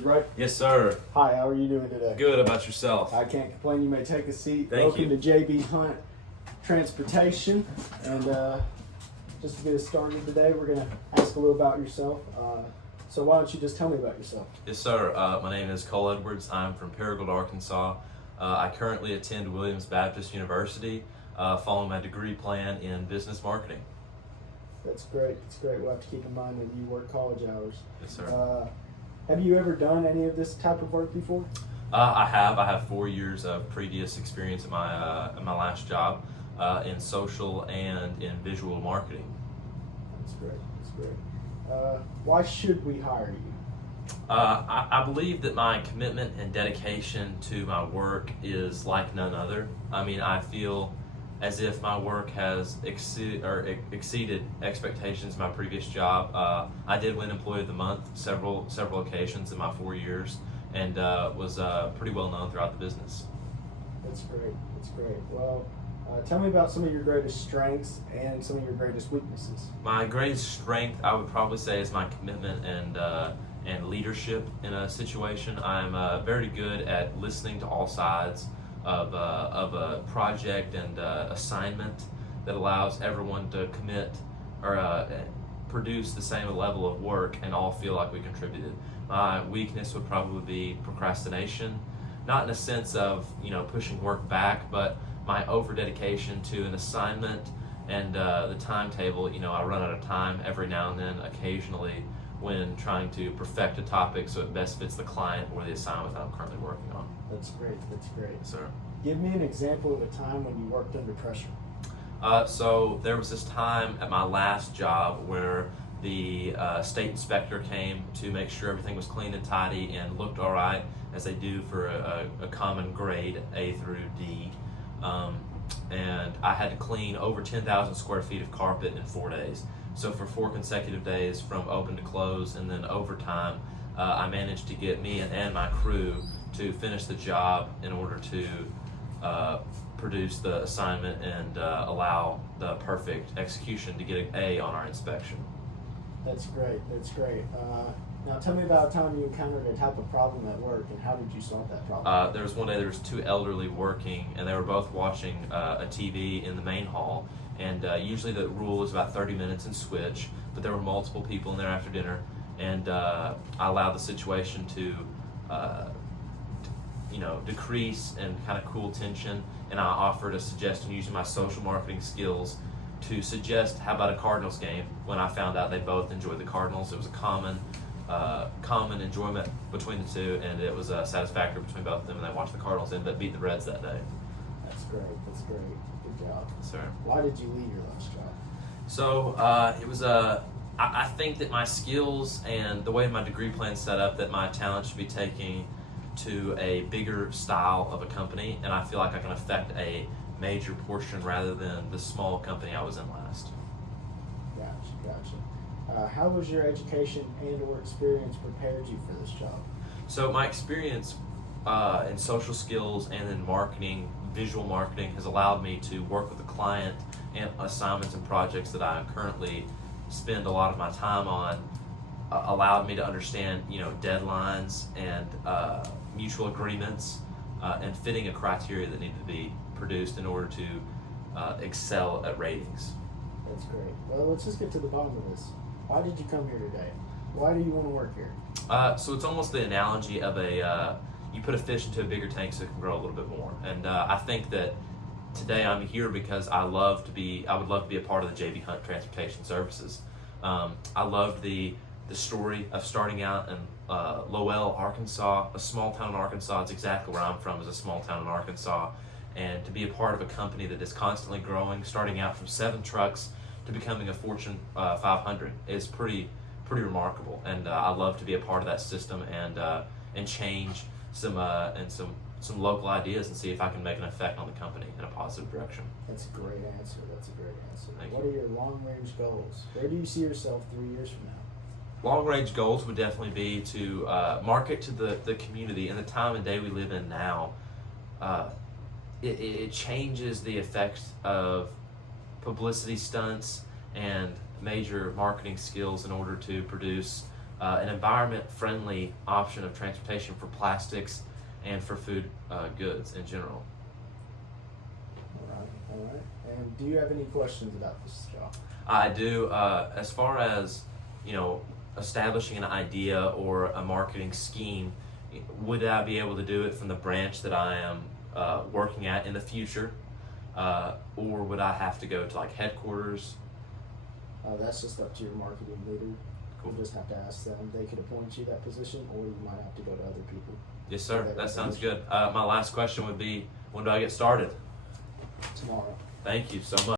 Right? Yes, sir. Hi, how are you doing today? Good. About yourself? I can't complain. You may take a seat. Thank Welcome you. to JB Hunt Transportation. And just to get us started today, we're going to ask a little about yourself. So why don't you just tell me about yourself? Yes, sir. My name is Cole Edwards. I'm from Paragould, Arkansas. I currently attend Williams Baptist University, following my degree plan in business marketing. That's great. It's great. We'll have to keep in mind that you work college hours. Yes, sir. Have you ever done any of this type of work before? I have 4 years of previous experience at my last job in social and in visual marketing. That's great. That's great. Why should we hire you? I believe that my commitment and dedication to my work is like none other. I mean, I feel as if my work has exceeded expectations in my previous job. I did win Employee of the Month several occasions in my 4 years, and was pretty well known throughout the business. That's great. That's great. Well, tell me about some of your greatest strengths and some of your greatest weaknesses. My greatest strength, I would probably say, is my commitment and leadership in a situation. I'm very good at listening to all sides of a project and assignment that allows everyone to commit or produce the same level of work and all feel like we contributed. My weakness would probably be procrastination, not in a sense of pushing work back, but my over dedication to an assignment and the timetable. I run out of time every now and then, occasionally, when trying to perfect a topic so it best fits the client or the assignment that I'm currently working on. That's great. That's great. Yes, sir. Give me an example of a time when you worked under pressure. So there was this time at my last job where the state inspector came to make sure everything was clean and tidy and looked all right, as they do for a common grade, A through D. And I had to clean over 10,000 square feet of carpet in 4 days. So for 4 consecutive days, from open to close and then overtime, I managed to get me and my crew to finish the job in order to produce the assignment and allow the perfect execution to get an A on our inspection. That's great. That's great. Now tell me about a time you encountered a type of problem at work and how did you solve that problem? There was one day there was 2 elderly working, and they were both watching a TV in the main hall. And usually the rule is about 30 minutes and switch, but there were multiple people in there after dinner, and I allowed the situation to decrease and kind of cool tension, and I offered a suggestion using my social marketing skills to suggest, how about a Cardinals game, when I found out they both enjoyed the Cardinals. It was a common enjoyment between the two, and it was satisfactory between both of them, and they watched the Cardinals end up beat the Reds that day. That's great. That's great. Good job. Sir. Why did you leave your last job? So it was I think that my skills and the way my degree plan set up, that my talent should be taking to a bigger style of a company, and I feel like I can affect a major portion rather than the small company I was in last. Gotcha. How was your education and or experience prepared you for this job? So my experience in social skills and in marketing, visual marketing, has allowed me to work with the client and assignments and projects that I currently spend a lot of my time on, allowed me to understand deadlines and mutual agreements and fitting a criteria that needed to be produced in order to excel at ratings. That's great. Well, let's just get to the bottom of this. Why did you come here today? Why do you want to work here? So it's almost the analogy of you put a fish into a bigger tank so it can grow a little bit more. And I think that today I'm here because I would love to be a part of the JB Hunt Transportation Services. I loved the story of starting out in Lowell, Arkansas, a small town in Arkansas. It's exactly where I'm from, is a small town in Arkansas. And to be a part of a company that is constantly growing, starting out from 7 trucks to becoming a Fortune 500 is pretty remarkable. And I love to be a part of that system and change some local ideas and see if I can make an effect on the company in a positive direction. That's a great answer. That's a great answer. Thank What you. are your long-range goals? Where do you see yourself 3 years from now? Long-range goals would definitely be to market to the community. In the time and day we live in now, it changes the effects of publicity stunts and major marketing skills in order to produce an environment-friendly option of transportation for plastics and for food goods in general. All right. And do you have any questions about this job? I do. As far as, establishing an idea or a marketing scheme, would I be able to do it from the branch that I am working at in the future, or would I have to go to like headquarters? That's just up to your marketing leader. Cool. You just have to ask them. They could appoint you that position, or you might have to go to other people. Yes, sir. That sounds good. My last question would be, when do I get started? Tomorrow. Thank you so much.